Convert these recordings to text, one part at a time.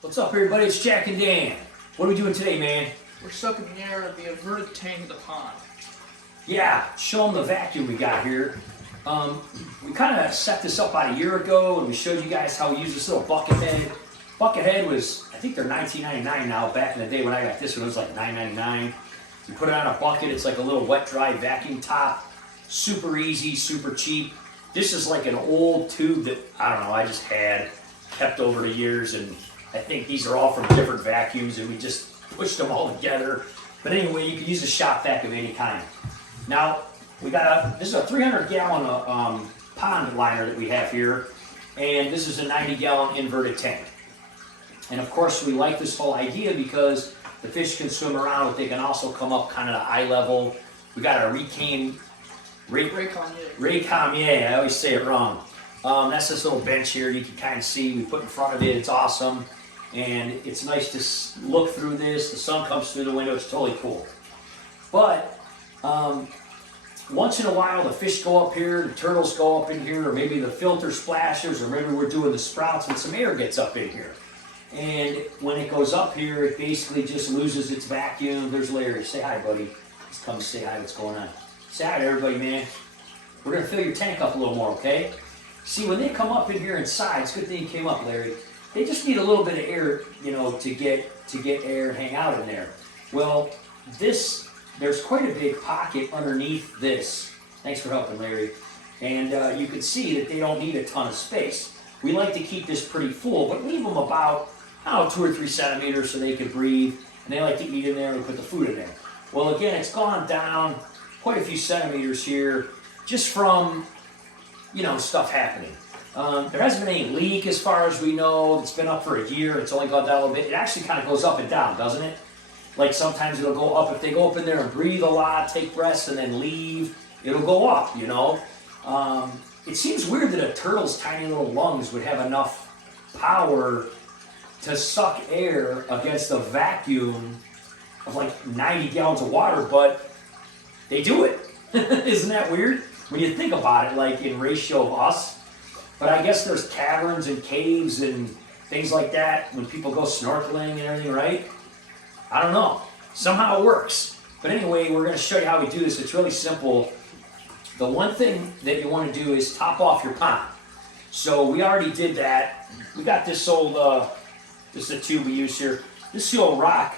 What's up, everybody? It's Jack and Dan. What are we doing today, man? We're sucking the air at the inverted tank of the pond. Yeah, show them the vacuum we got here. We kind of set this up about a year ago, and we showed you guys how we use this little bucket head. Bucket head was, I think they're $19.99 now. Back in the day when I got this one, it was like $9.99. You put it on a bucket. It's like a little wet, dry vacuum top. Super easy, super cheap. This is like an old tube that, I don't know, I just had kept over the years, and I think these are all from different vacuums, and we just pushed them all together. But anyway, you can use a shop vac of any kind. Now, we got this is a 300-gallon pond liner that we have here, and this is a 90-gallon inverted tank. And of course, we like this whole idea because the fish can swim around, but they can also come up kind of to eye level. We got a Raycom, yeah, I always say it wrong. That's this little bench here you can kind of see we put in front of it. It's awesome. And it's nice to look through this. The sun comes through the window. It's totally cool. But once in a while, the fish go up here, the turtles go up in here, or maybe the filter splashes, or maybe we're doing the sprouts and some air gets up in here. And when it goes up here, it basically just loses its vacuum. There's Larry. Say hi, buddy. Just come say hi. What's going on? Say hi to everybody, man. We're going to fill your tank up a little more, okay? See, when they come up in here inside, it's a good thing you came up, Larry. They just need a little bit of air, you know, to get air and hang out in there. Well, there's quite a big pocket underneath this. Thanks for helping, Larry. And you can see that they don't need a ton of space. We like to keep this pretty full, but leave them about, I don't know, 2 or 3 centimeters so they can breathe. And they like to eat in there and put the food in there. Well, again, it's gone down quite a few centimeters here just from, you know, stuff happening. There hasn't been any leak as far as we know. It's been up for a year. It's only gone down a little bit. It actually kind of goes up and down, doesn't it? Like sometimes it'll go up. If they go up in there and breathe a lot, take breaths, and then leave, it'll go up, you know. It seems weird that a turtle's tiny little lungs would have enough power to suck air against a vacuum of like 90 gallons of water, but they do it. Isn't that weird? When you think about it, like in ratio of us. But I guess there's caverns and caves and things like that when people go snorkeling and everything, right? I don't know. Somehow it works. But anyway, we're going to show you how we do this. It's really simple. The one thing that you want to do is top off your pond. So we already did that. We got this old, this is the tube we use here. This is the old rock.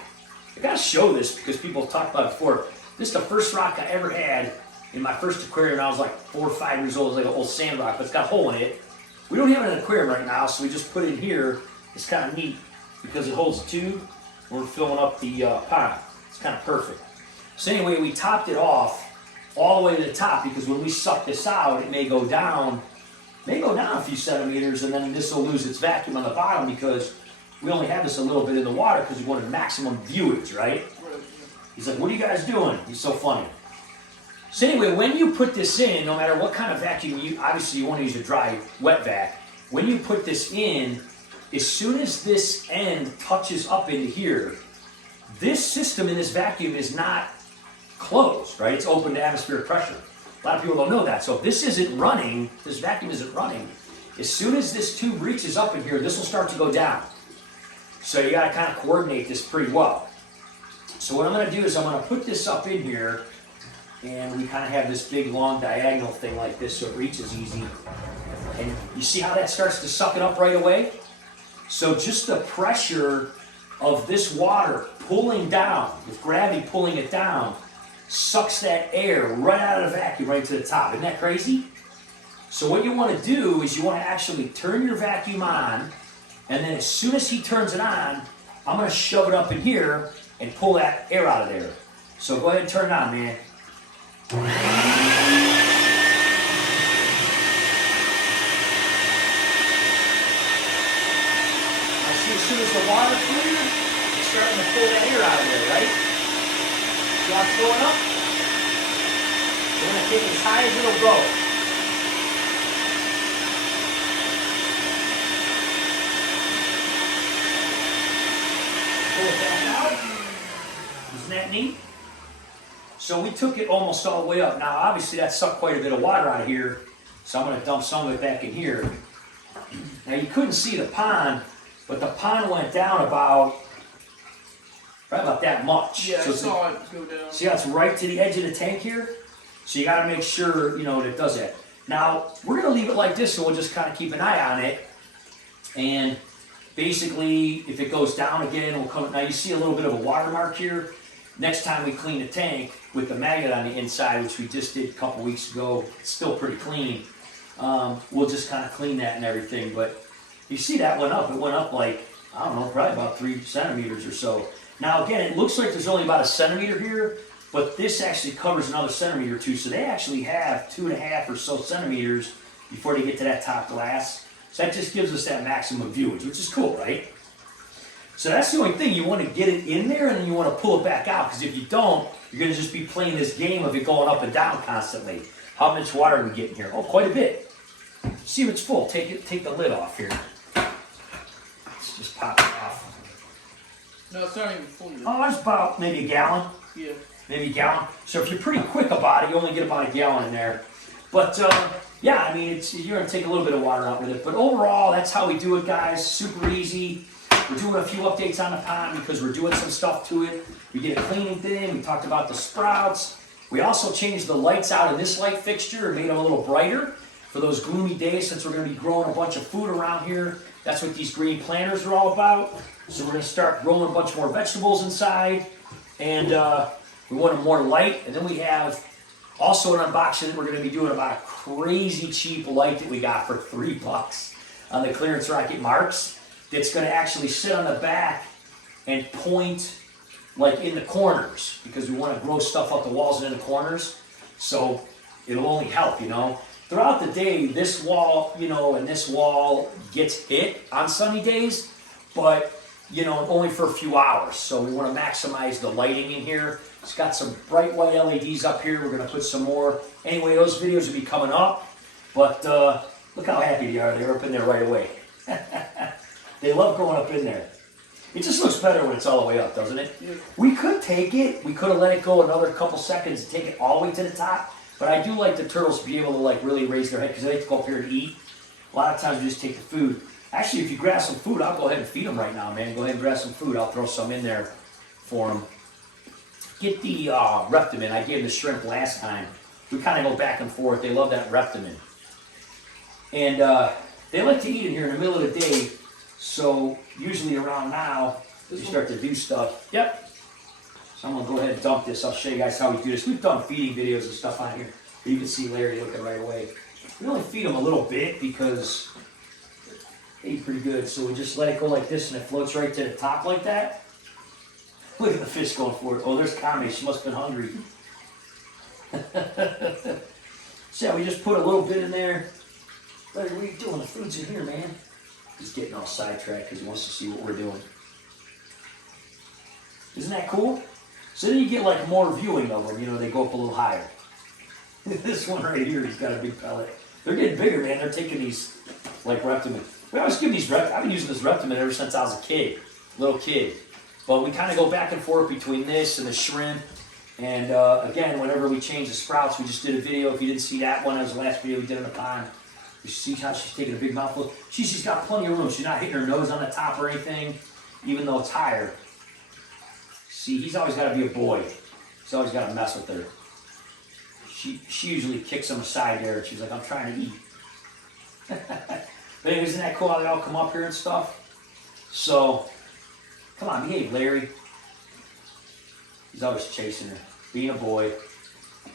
I got to show this because people have talked about it before. This is the first rock I ever had in my first aquarium. I was like 4 or 5 years old. It was like an old sand rock, but it's got a hole in it. We don't have an aquarium right now, so we just put it in here. It's kind of neat because it holds a tube. We're filling up the pond. It's kind of perfect. So anyway, we topped it off all the way to the top because when we suck this out, it may go down a few centimeters, and then this will lose its vacuum on the bottom because we only have this a little bit in the water because we wanted maximum viewage, right? He's like, what are you guys doing? He's so funny. So anyway, when you put this in, no matter what kind of vacuum obviously you want to use a dry, wet vac. When you put this in, as soon as this end touches up into here, this system in this vacuum is not closed, right? It's open to atmospheric pressure. A lot of people don't know that. So if this isn't running, this vacuum isn't running, as soon as this tube reaches up in here, this will start to go down. So you got to kind of coordinate this pretty well. So what I'm going to do is I'm going to put this up in here, and we kind of have this big long diagonal thing like this so it reaches easy. And you see how that starts to suck it up right away? So just the pressure of this water pulling down, with gravity pulling it down, sucks that air right out of the vacuum right to the top. Isn't that crazy? So what you want to do is you want to actually turn your vacuum on, and then as soon as he turns it on, I'm going to shove it up in here and pull that air out of there. So go ahead and turn it on, man. I see as soon as the water clears, it's starting to pull that air out of there, right? See how it's going up? We're going to take it as high as it'll go. Pull it back out. Isn't that neat? So we took it almost all the way up. Now, obviously, that sucked quite a bit of water out of here, so I'm going to dump some of it back in here. Now, you couldn't see the pond, but the pond went down about right about that much. Yeah, so I saw it go down. See how it's right to the edge of the tank here? So you got to make sure, you know, that it does that. Now, we're going to leave it like this, so we'll just kind of keep an eye on it. And basically, if it goes down again, we'll come. Now, you see a little bit of a watermark here. Next time we clean the tank with the magnet on the inside, which we just did a couple weeks ago, it's still pretty clean. We'll just kind of clean that and everything. But you see that went up. It went up like, I don't know, probably about 3 centimeters or so. Now, again, it looks like there's only about a centimeter here, but this actually covers another centimeter or two. So they actually have 2.5 or so centimeters before they get to that top glass. So that just gives us that maximum viewage, which is cool, right? So that's the only thing. You want to get it in there and then you want to pull it back out, because if you don't, you're going to just be playing this game of it going up and down constantly. How much water are we getting here? Oh, quite a bit. See if it's full. Take the lid off here. Let's just pop it off. No, it's not even full yet. Oh, it's about maybe a gallon. Yeah. Maybe a gallon. So if you're pretty quick about it, you only get about a gallon in there. But yeah, I mean, you're going to take a little bit of water out with it. But overall, that's how we do it, guys. Super easy. We're doing a few updates on the pond because we're doing some stuff to it. We did a cleaning thing. We talked about the sprouts. We also changed the lights out in this light fixture and made them a little brighter for those gloomy days, since we're going to be growing a bunch of food around here. That's what these green planters are all about. So we're going to start growing a bunch more vegetables inside. And we want them more light. And then we have also an unboxing that we're going to be doing about a crazy cheap light that we got for $3 on the Clearance Rocket Marks. That's going to actually sit on the back and point like in the corners, because we want to grow stuff up the walls and in the corners. So it'll only help, you know. Throughout the day, this wall, you know, and this wall gets hit on sunny days, but, you know, only for a few hours. So we want to maximize the lighting in here. It's got some bright white LEDs up here. We're going to put some more. Anyway, those videos will be coming up. But look how happy they are. They're up in there right away. They love going up in there. It just looks better when it's all the way up, doesn't it? Yeah. We could take it. We could have let it go another couple seconds and take it all the way to the top. But I do like the turtles to be able to like really raise their head, because they like to go up here and eat. A lot of times we just take the food. Actually, if you grab some food, I'll go ahead and feed them right now, man. Go ahead and grab some food. I'll throw some in there for them. Get the Reptimin. I gave them the shrimp last time. We kind of go back and forth. They love that Reptimin. And they like to eat in here in the middle of the day. So usually around now, you start to do stuff. Yep. So I'm going to go ahead and dump this. I'll show you guys how we do this. We've done feeding videos and stuff on here. You can see Larry looking right away. We only feed them a little bit because they eat pretty good. So we just let it go like this and it floats right to the top like that. Look at the fish going for it. Oh, there's Kame. She must have been hungry. So yeah, we just put a little bit in there. Larry, what are you doing? The food's in here, man. He's getting all sidetracked because he wants to see what we're doing. Isn't that cool? So then you get like more viewing of them. You know, they go up a little higher. This one right here, he's got a big pellet. They're getting bigger, man. They're taking these like Reptimin. We always give these I've been using this Reptimin ever since I was a kid, little kid. But we kind of go back and forth between this and the shrimp. And again, whenever we change the sprouts, we just did a video. If you didn't see that one, that was the last video we did in the pond. You see how she's taking a big mouthful? She's got plenty of room. She's not hitting her nose on the top or anything, even though it's higher. See, he's always got to be a boy. He's always got to mess with her. She usually kicks him aside there, and she's like, I'm trying to eat. But anyway, isn't that cool how they all come up here and stuff? So, come on, behave, Larry. He's always chasing her, being a boy.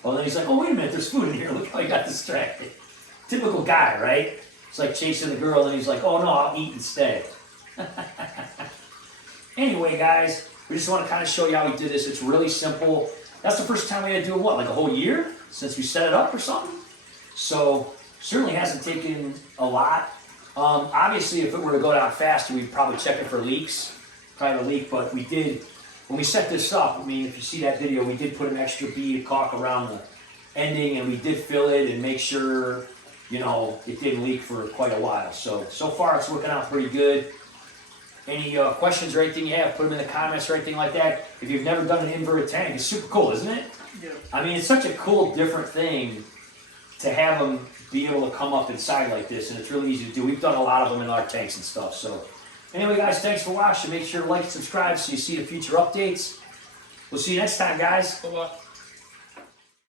Well, then he's like, oh, wait a minute, there's food in here. Look how he got distracted. Typical guy, right? It's like chasing the girl, and he's like, oh, no, I'll eat instead. Anyway, guys, we just want to kind of show you how we did this. It's really simple. That's the first time we had to do it, what, like a whole year since we set it up or something? So, certainly hasn't taken a lot. Obviously, if it were to go down faster, we'd probably check it for leaks, probably a leak, but we did, when we set this up, I mean, if you see that video, we did put an extra bead of caulk around the ending, and we did fill it and make sure, you know, it didn't leak for quite a while. So far it's working out pretty good. Any questions or anything you have, put them in the comments or anything like that. If you've never done an inverted tank, it's super cool, isn't it? Yeah. I mean, it's such a cool, different thing to have them be able to come up inside like this, and it's really easy to do. We've done a lot of them in our tanks and stuff. So Anyway, guys, thanks for watching. Make sure to like and subscribe so you see the future updates. We'll see you next time, guys. Bye-bye.